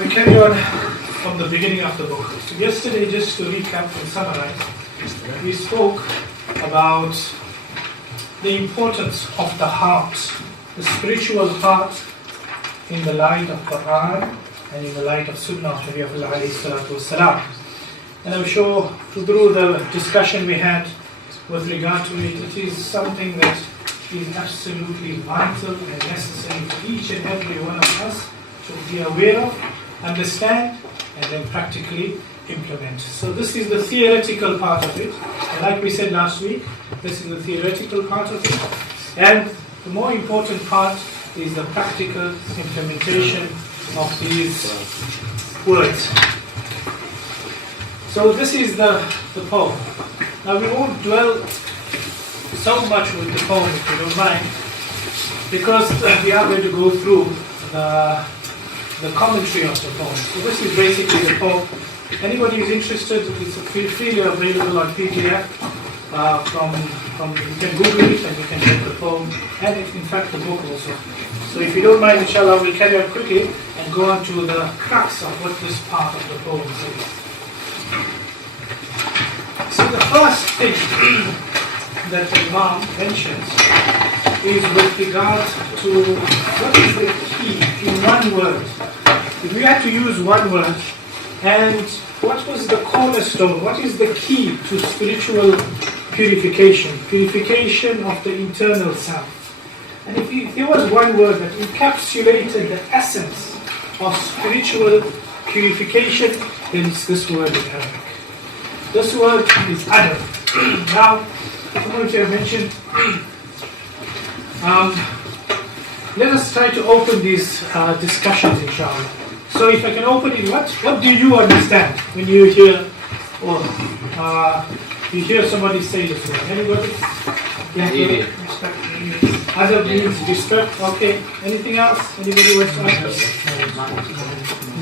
We carry on from the beginning of the book. So yesterday, just to recap and summarize, we spoke about the importance of the heart, the spiritual heart, in the light of Quran and in the light of Sunnah of Nabi alayhi salatu wasalam. And I'm sure through the discussion we had with regard to it, it is something that is absolutely vital and necessary for each and every one of us to be aware of, understand, and then practically implement. So this is the theoretical part of it. And like we said last week, this is the theoretical part of it. And the more important part is the practical implementation of these words. So this is the poem. Now we won't dwell so much with the poem, if you don't mind, because we are going to go through the commentary of the poem. So this is basically the poem. Anybody who's interested, it's freely available on PDF. You can Google it and you can get the poem, and in fact the book also. So if you don't mind, inshallah, we'll carry on quickly and go on to the crux of what this part of the poem says. So the first thing that the Imam mentions is with regard to what is the key in one word. If we had to use one word, and what was the cornerstone, what is the key to spiritual purification of the internal self? And if there was one word that encapsulated the essence of spiritual purification, then it's this word in Arabic. This word is Adab. Now, I'm going to mention, let us try to open these discussions, inshallah. So if I can open it, what do you understand when you hear, or you hear somebody say this word? Anybody? Yeah, respect. Adab means respect. Okay. Anything else? Anybody wants to ask?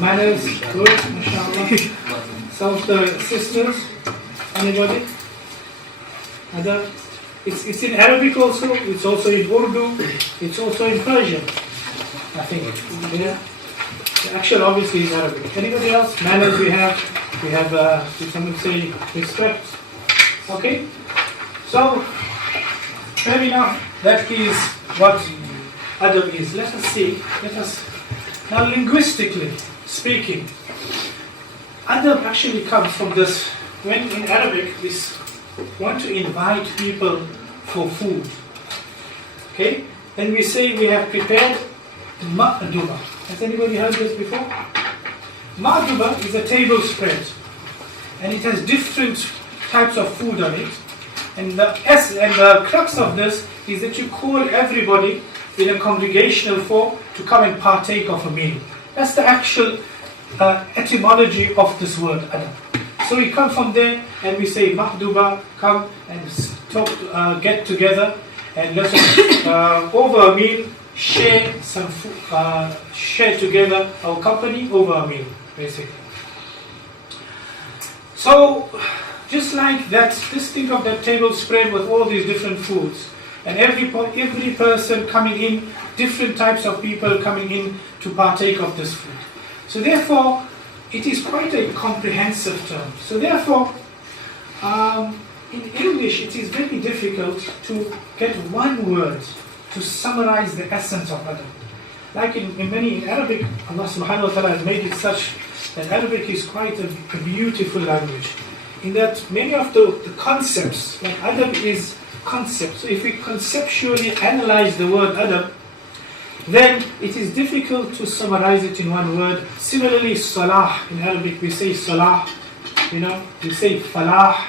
Manners. Good. MashaAllah. Some of the sisters. Anybody? Adab. It's in Arabic also. It's also in Urdu. It's also in Persian, I think. Yeah. The actual obviously is Arabic. Anybody else? Manners we have. Did someone say respect? Okay. So, fair enough. That is what Adab is. Let us now linguistically speaking, Adab actually comes from this. When in Arabic we want to invite people for food, okay, then we say we have prepared ma'duba. Has anybody heard this before? Ma'duba is a table spread, and it has different types of food on it. And the crux of this is that you call everybody in a congregational form to come and partake of a meal. That's the actual etymology of this word, Adab. So we come from there and we say, Mahduba, come and talk, get together and let us, over a meal, share some food, share together our company over a meal, basically. So, just like that, just think of that table spread with all these different foods, and every person coming in, different types of people coming in to partake of this food. So therefore, it is quite a comprehensive term. So therefore, in English, it is very difficult to get one word to summarize the essence of Adab. Like in Arabic, Allah subhanahu wa ta'ala has made it such that Arabic is quite a beautiful language, in that many of the concepts, like Adab is concept. So if we conceptually analyze the word Adab, then it is difficult to summarize it in one word. Similarly, Salah, in Arabic we say Salah, we say Falah,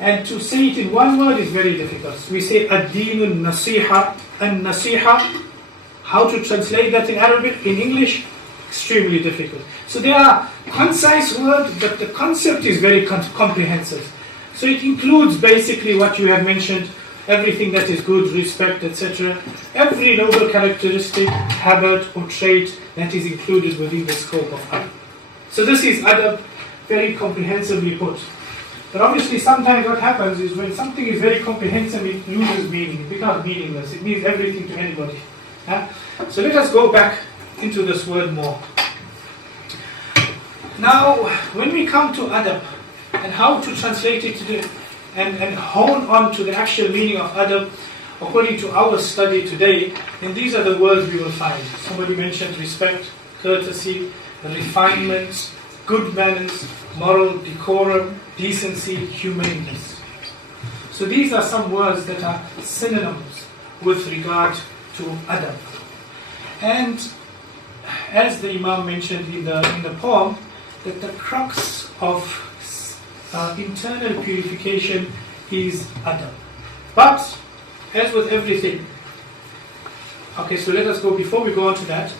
and to say it in one word is very difficult. We say Ad-Deenun Nasiha, and Nasiha, how to translate that in Arabic, in English? Extremely difficult. So there are concise words, but the concept is very comprehensive. So it includes basically what you have mentioned, everything that is good, respect, etc. Every noble characteristic, habit or trait that is included within the scope of Adab. So this is Adab, very comprehensively put. But obviously sometimes what happens is when something is very comprehensive, it loses meaning, it becomes meaningless, it means everything to anybody. So let us go back into this word more. Now, when we come to adab and how to translate it and hone on to the actual meaning of adab, according to our study today, then these are the words we will find. Somebody mentioned respect, courtesy, refinement, good manners, moral decorum, decency, humaneness. So these are some words that are synonyms with regard to adab. And as the Imam mentioned in the poem, that the crux of internal purification is adab. But, as with everything, okay, so let us go, before we go on to that,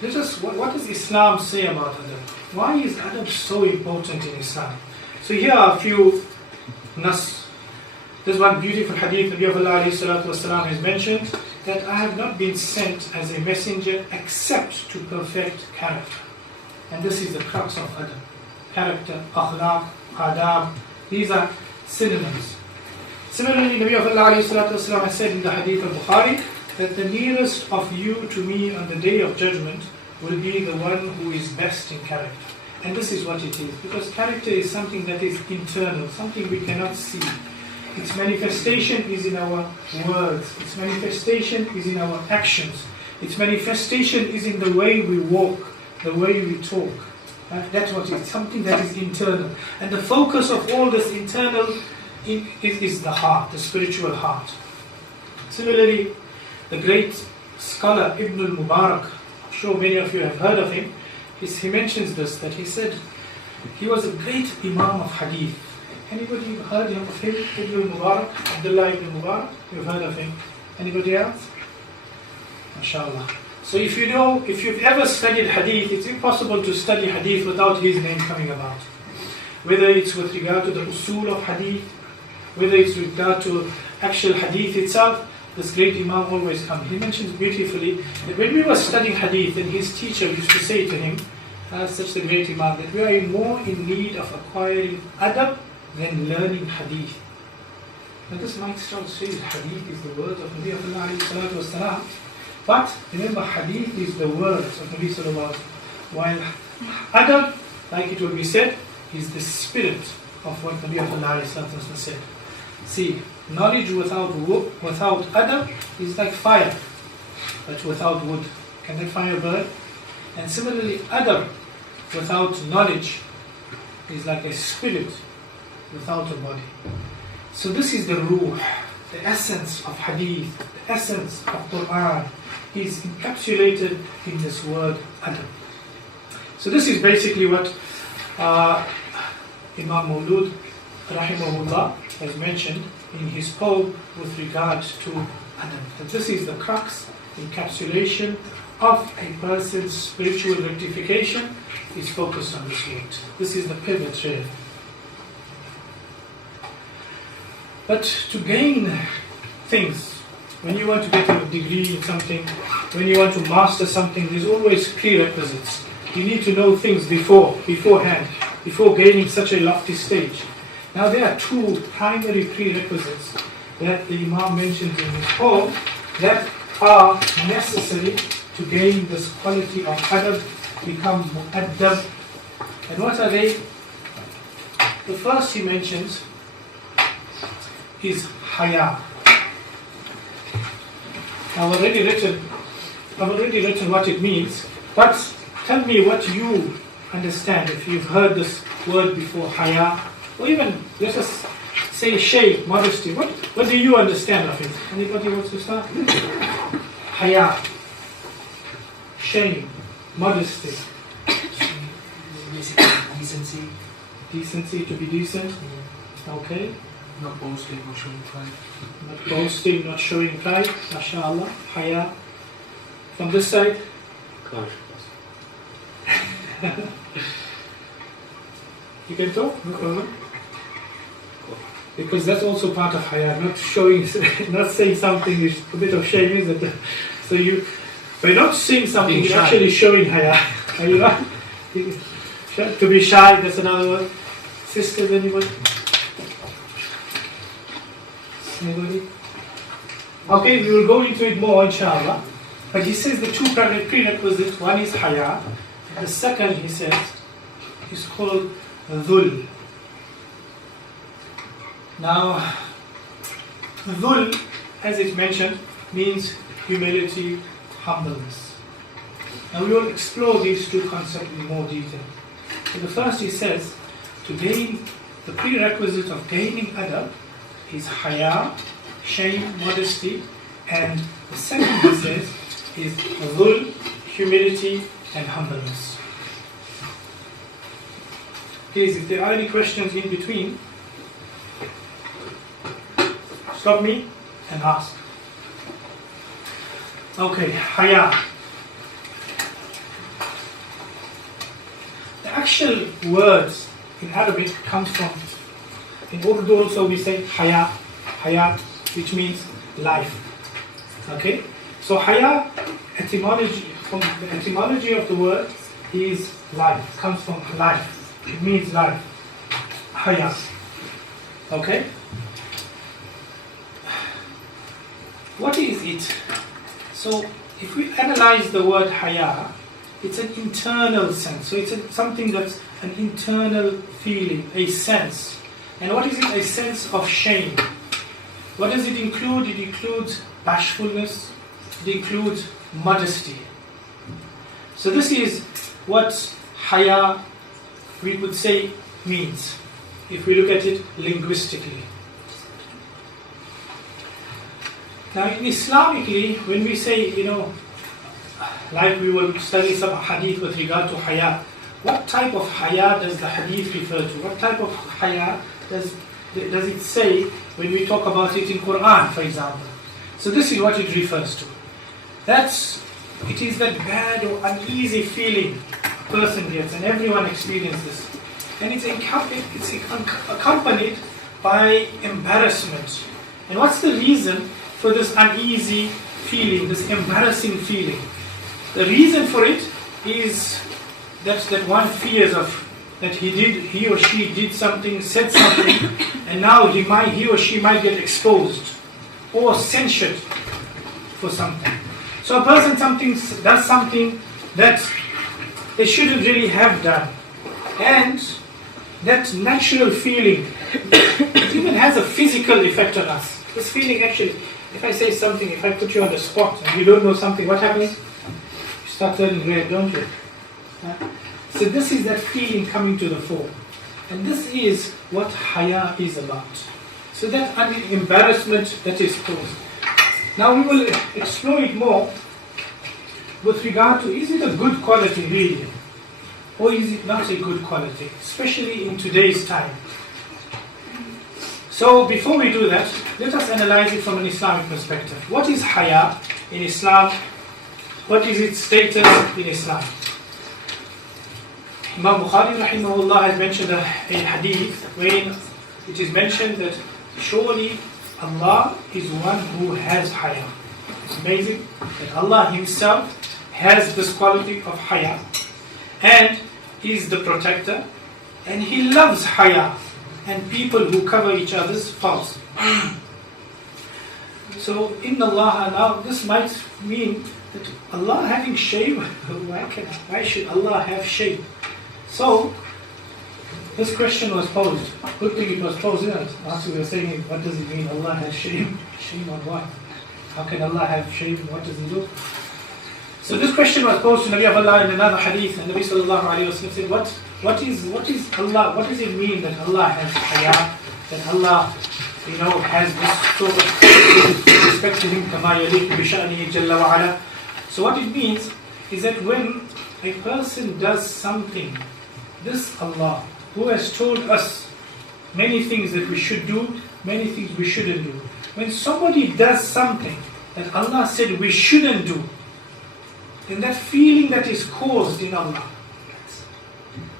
what does Islam say about adab? Why is adab so important in Islam? So here are a few nas. There's one beautiful hadith Nabi of Allah ﷺ has mentioned, that I have not been sent as a messenger except to perfect character. And this is the crux of adab. Character, akhlaq, adab, these are synonyms. Similarly, Nabi of Allah ﷺ has said in the hadith of Bukhari, that the nearest of you to me on the day of judgment will be the one who is best in character. And this is what it is, because character is something that is internal, something we cannot see. Its manifestation is in our words, its manifestation is in our actions, its manifestation is in the way we walk, the way we talk. That's what it is, something that is internal. And the focus of all this internal is the heart, the spiritual heart. Similarly, the great scholar Ibn al-Mubarak, I'm sure many of you have heard of him, he mentions this, that he said he was a great Imam of Hadith. Anybody heard of him? Ibn al-Mubarak, Abdullah ibn Mubarak? You've heard of him? Anybody else? MashaAllah. So if you've ever studied Hadith, it's impossible to study Hadith without his name coming about. Whether it's with regard to the usul of Hadith, whether it's with regard to actual Hadith itself, this great Imam always comes. He mentions beautifully that when we were studying Hadith, and his teacher used to say to him, such the great Imam, that we are more in need of acquiring adab than learning Hadith. Now this might sound strange, Hadith is the words of Nabi of Allah ﷺ, but remember, Hadith is the words of Nabi sallallahu alaihi wasallam, while adab, like it will be said, is the spirit of what Nabi of Allah ﷺ said. See, knowledge without adab is like fire, but without wood. Can that fire burn? And similarly, adab without knowledge is like a spirit without a body. So this is the ruh, the essence of hadith, the essence of Quran is encapsulated in this word adab. So this is basically what Imam Mawlud rahimahullah has mentioned in his poem with regard to adab. That this is the crux, encapsulation of a person's spiritual rectification is focused on this word. This is the pivot really. But to gain things, when you want to get a degree in something, when you want to master something, there's always prerequisites. You need to know things beforehand, before gaining such a lofty stage. Now there are two primary prerequisites that the Imam mentions in his poem that are necessary to gain this quality of adab, become mu'addab. And what are they? The first he mentions is Haya. I've already written what it means, but tell me what you understand if you've heard this word before, Haya, or even let us say shay, modesty. What do you understand of it? Anybody wants to start? Haya, shame, modesty. Basically decency. Decency, to be decent. Okay. Not boasting or showing pride. Not boasting, not showing pride. MashaAllah. Haya. From this side. You can talk, no problem. Because that's also part of Haya, not showing, not saying something is a bit of shame, is it? So by not saying something, you're actually showing Haya. Are you not? To be shy, that's another word. Sisters, anybody? Anybody? Okay, we will go into it more, inshallah. But he says the two prerequisites, one is Haya, the second he says is called dhul. Now, dhul, as it's mentioned, means humility, humbleness. Now we will explore these two concepts in more detail. So the first, he says, to gain the prerequisite of gaining adab is haya, shame, modesty, and the second, he says, is dhul, humility and humbleness. Please, if there are any questions in between, stop me and ask. Okay, Haya. The actual words in Arabic comes from, in Urdu also we say Haya, Hayat, which means life. Okay, so Haya, etymology, from the etymology of the word is life, comes from life. It means life. Haya. Okay? What is it? So, if we analyze the word haya, it's an internal sense. So, it's something that's an internal feeling, a sense. And what is it? A sense of shame. What does it include? It includes bashfulness, it includes modesty. So, this is what haya, we could say, means, if we look at it linguistically. Now, in Islamically, when we say, like we will study some hadith with regard to haya, what type of haya does the hadith refer to? What type of haya does it say when we talk about it in Quran, for example? So this is what it refers to. It is that bad or uneasy feeling a person gets, and everyone experiences this. And it's accompanied by embarrassment. And what's the reason for this uneasy feeling, this embarrassing feeling? The reason for it is that one fears of that he or she did something, said something, and now he or she might get exposed or censured for something. So a person does something that they shouldn't really have done, and that natural feeling, it even has a physical effect on us. This feeling actually, if I say something, if I put you on the spot and you don't know something, what happens? You start turning red, don't you? So this is that feeling coming to the fore. And this is what haya is about. So that embarrassment that is caused. Now we will explore it more with regard to, is it a good quality really? Or is it not a good quality? Especially in today's time. So before we do that, let us analyze it from an Islamic perspective. What is haya in Islam? What is its status in Islam? Imam Bukhari rahimahullah has mentioned a hadith wherein it is mentioned that surely Allah is one who has haya. It's amazing that Allah Himself has this quality of haya, and He is the protector, and He loves haya and people who cover each other's faults. So, inna Allah, now this might mean that Allah having shame, why should Allah have shame? So, this question was posed. Good thing it was posed, isn't it? After we were saying, what does it mean Allah has shame? Shame on what? How can Allah have shame? What does He do? So this question was posed to Nabi of Allah in another hadith, and Nabi sallallahu alayhi wa sallam said, what is Allah, what does it mean that Allah has haya, that Allah, has this sort of respect to Him, kama yaliq bi sha'nihi jalla wa ala. So what it means is that when a person does something, this Allah, who has told us many things that we should do, many things we shouldn't do. When somebody does something that Allah said we shouldn't do, then that feeling that is caused in Allah,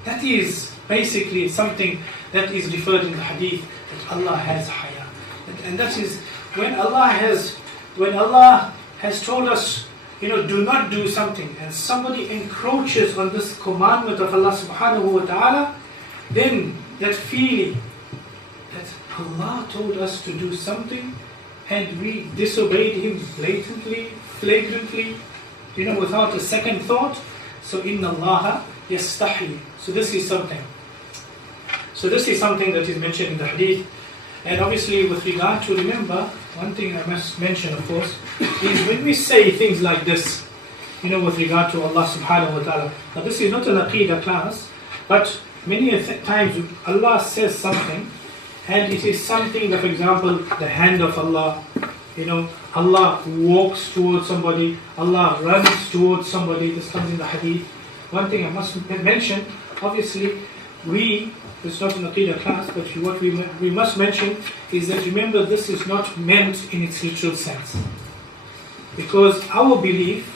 that is basically something that is referred in the hadith, that Allah has haya. And that is when Allah has told us, do not do something, and somebody encroaches on this commandment of Allah subhanahu wa ta'ala, then that feeling that Allah told us to do something and we disobeyed Him blatantly, flagrantly, without a second thought. So inna Allah yastahi. So this is something. So this is something that is mentioned in the hadith. And obviously with regard to, remember, one thing I must mention of course, is when we say things like this, with regard to Allah subhanahu wa ta'ala. Now this is not an aqidah class, but many times Allah says something, and it is something that, for example, the hand of Allah, Allah walks towards somebody, Allah runs towards somebody, this comes in the hadith. One thing I must mention, obviously, it's not an aqidah class, but what we must mention is that, remember, this is not meant in its literal sense. Because our belief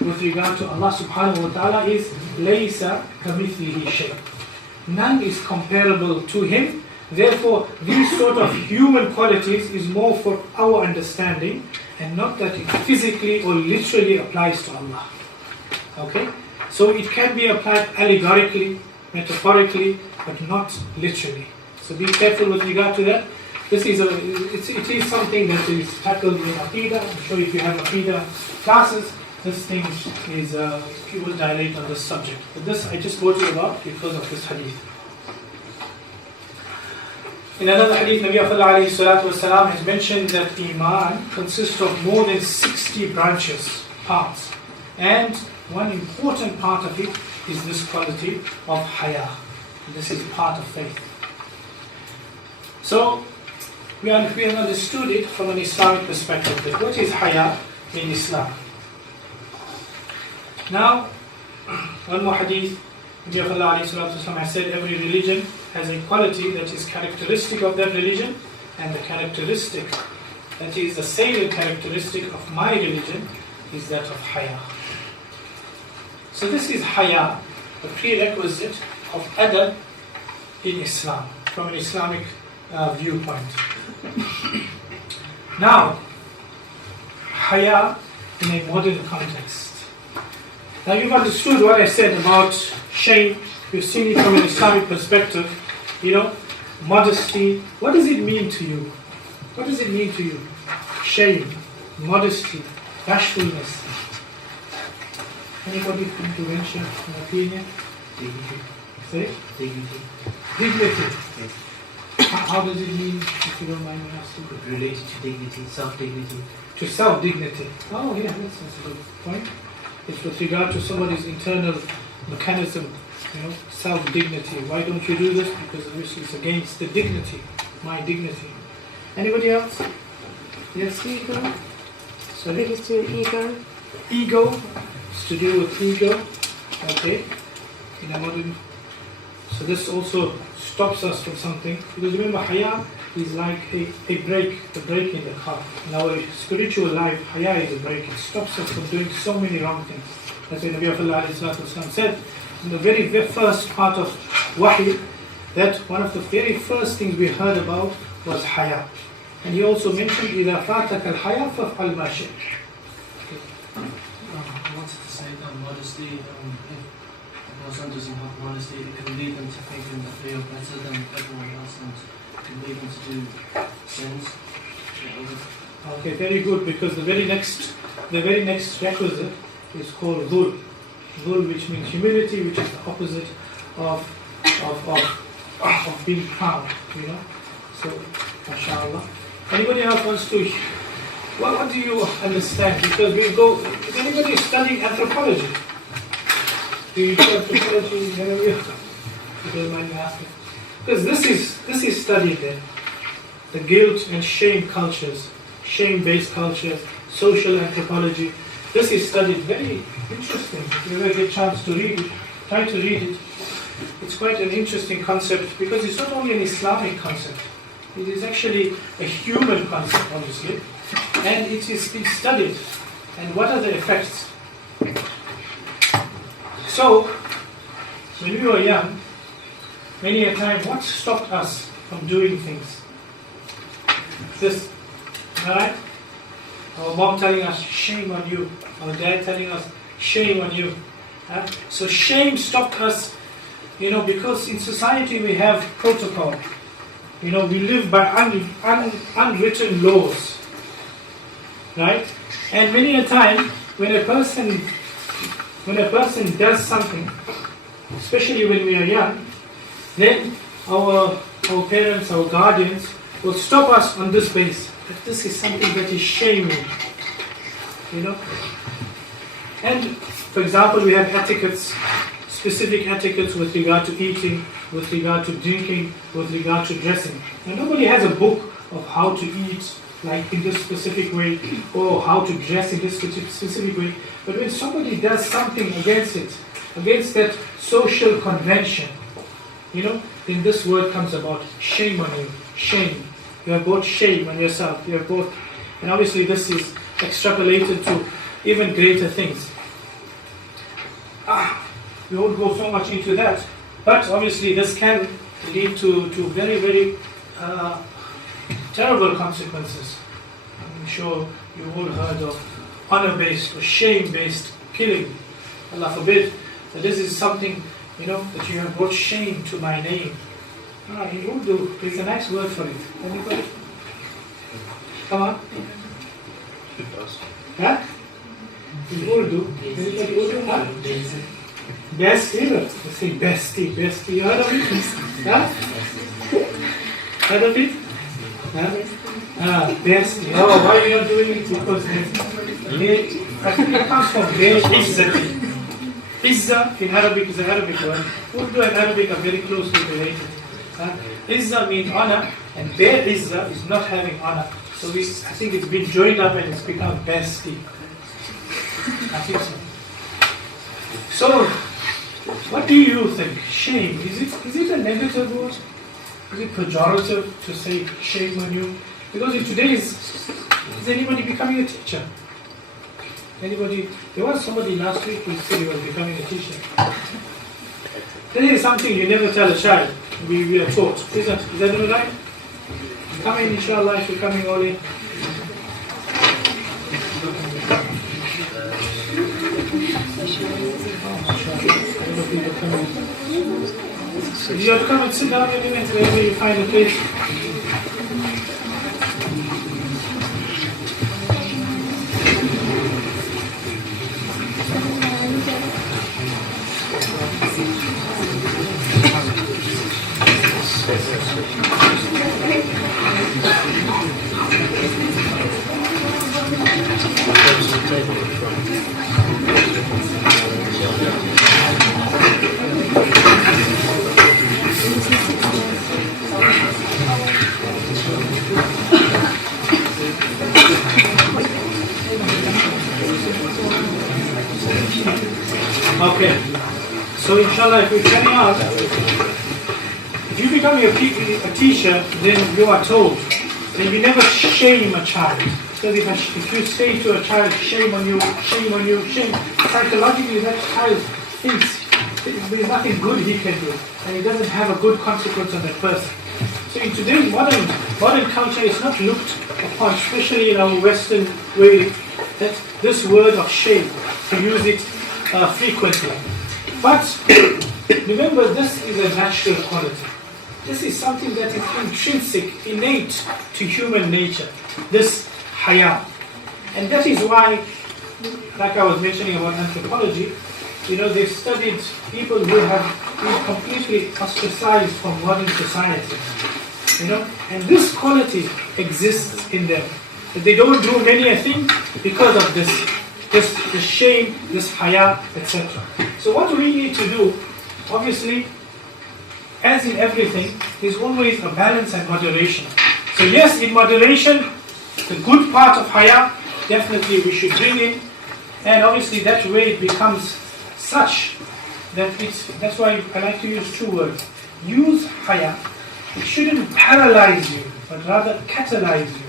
with regard to Allah subhanahu wa ta'ala is laysa kamithlihi shay. None is comparable to Him. Therefore, these sort of human qualities is more for our understanding, and not that it physically or literally applies to Allah. Okay? So it can be applied allegorically, metaphorically, but not literally. So be careful with regard to that. It is something that is tackled in Aqidah. I'm sure if you have Aqidah classes, this thing is, you will dilate on this subject. But this I just told you about because of this hadith. In another hadith, Nabi alayhi salatu wasalam has mentioned that Iman consists of more than 60 branches, parts. And one important part of it is this quality of Haya. This is part of faith. So, we have understood it from an Islamic perspective. That what is Haya in Islam? Now, one more hadith, Nabi alayhi salatu wasalam has said every religion has a quality that is characteristic of that religion, and the characteristic that is the salient characteristic of my religion is that of Haya. So this is Haya, the prerequisite of Adab in Islam, from an Islamic viewpoint. Now, Haya in a modern context. Now you've understood what I said about shame. You've seen it from an Islamic perspective. Modesty. What does it mean to you? What does it mean to you? Shame, modesty, bashfulness. Anybody want to mention an opinion? Dignity. Say? Dignity. Dignity. Yes. How does it mean, if you don't mind me asking? Related to dignity, self-dignity. To self-dignity. Oh yeah, that's a good point. It's with regard to somebody's internal mechanism, self-dignity. Why don't you do this? Because obviously it's against the dignity, my dignity. Anybody else? Yes? Ego. Sorry? It is to ego. Ego. It's to do with ego. Okay. In a modern. So this also stops us from something. Because remember, Haya is like a brake, the brake in the car. In our spiritual life, Haya is a brake. It stops us from doing so many wrong things. That's why Nabi Sallallahu said in the very first part of Wahy that one of the very first things we heard about was Haya. And he also mentioned إِذَا فَاتَكَ الْحَيَا فَافْعَلْ مَا شِئْتَ. I wanted to say that modesty, if a person doesn't have modesty, it can lead them to thinking that they are better than everyone else, and it can lead them to do sins. Okay, very good, because the very next requisite is called dhul. Dhul, which means humility, which is the opposite of being proud, So, mashallah. Anybody else wants to? What do you understand? Because is anybody studying anthropology? Do you do anthropology? You don't mind me asking. Because this is studied there. The guilt and shame cultures, shame-based cultures, social anthropology. This is studied, very interesting. If you ever get a chance to read it, try to read it. It's quite an interesting concept because it's not only an Islamic concept. It is actually a human concept, obviously. And it is being studied. And what are the effects? So, when we were young, many a time, what stopped us from doing things? This, alright? Our mom telling us, shame on you. Our dad telling us, shame on you. So shame stopped us, because in society we have protocol. We live by unwritten laws. Right? And many a time, when a person does something, especially when we are young, then our parents, our guardians will stop us on this base. That this is something that is shaming, And for example, we have etiquettes, specific etiquettes with regard to eating, with regard to drinking, with regard to dressing. And nobody has a book of how to eat like in this specific way, or how to dress in this specific way. But when somebody does something against it, against that social convention, then this word comes about. Shame on you. Shame. You have brought shame on yourself. You have brought, and obviously this is extrapolated to even greater things. We won't go so much into that, but obviously this can lead to very, very terrible consequences. I'm sure you all heard of honor-based or shame-based killing. Allah forbid. But this is something, that you have brought shame to my name. In Urdu, there's a nice word for it. Anybody? Come on. Huh? In Urdu, anybody Urdu? Huh? Bestie, let's say bestie. You heard of it? Huh? Heard of it? Huh? Bestie. Oh, why are you not doing it? Because I think it comes from izzati. Izza in Arabic is an Arabic word. Urdu and Arabic are very closely related. Izza means honor, and bare Izza is not having honor. So I think it's been joined up and it's become bestie. I think so. So, what do you think? Shame, is it a negative word? Is it pejorative to say shame on you? Because in today's, is anybody becoming a teacher? Anybody? There was somebody last week who said he was becoming a teacher. This is something you never tell a child. We are taught. Is that all right? Come in, inshallah, if you're coming all in. You have to come and sit down in a minute wherever you find a place. Okay, so inshallah, if we carry on, if you become a teacher, then you are told that you never shame a child. So if you say to a child, shame on you, shame, psychologically that child thinks there's nothing good he can do, and he doesn't have a good consequence on that person. So in today's modern culture, it's not looked upon, especially in our Western way, that this word of shame, to use it frequently. But remember, this is a natural quality. This is something that is intrinsic, innate to human nature, this Haya. And that is why, like I was mentioning about anthropology, they've studied people who have been completely ostracized from modern society. And this quality exists in them. But they don't do many a thing because of this shame, this Haya, etc. So what we need to do, obviously, as in everything, is always a balance and moderation. So yes, in moderation, the good part of Haya, definitely we should bring in, and obviously that way it becomes such that that's why I like to use two words. Use Haya. It shouldn't paralyze you, but rather catalyze you.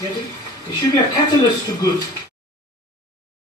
Get it? It should be a catalyst to good.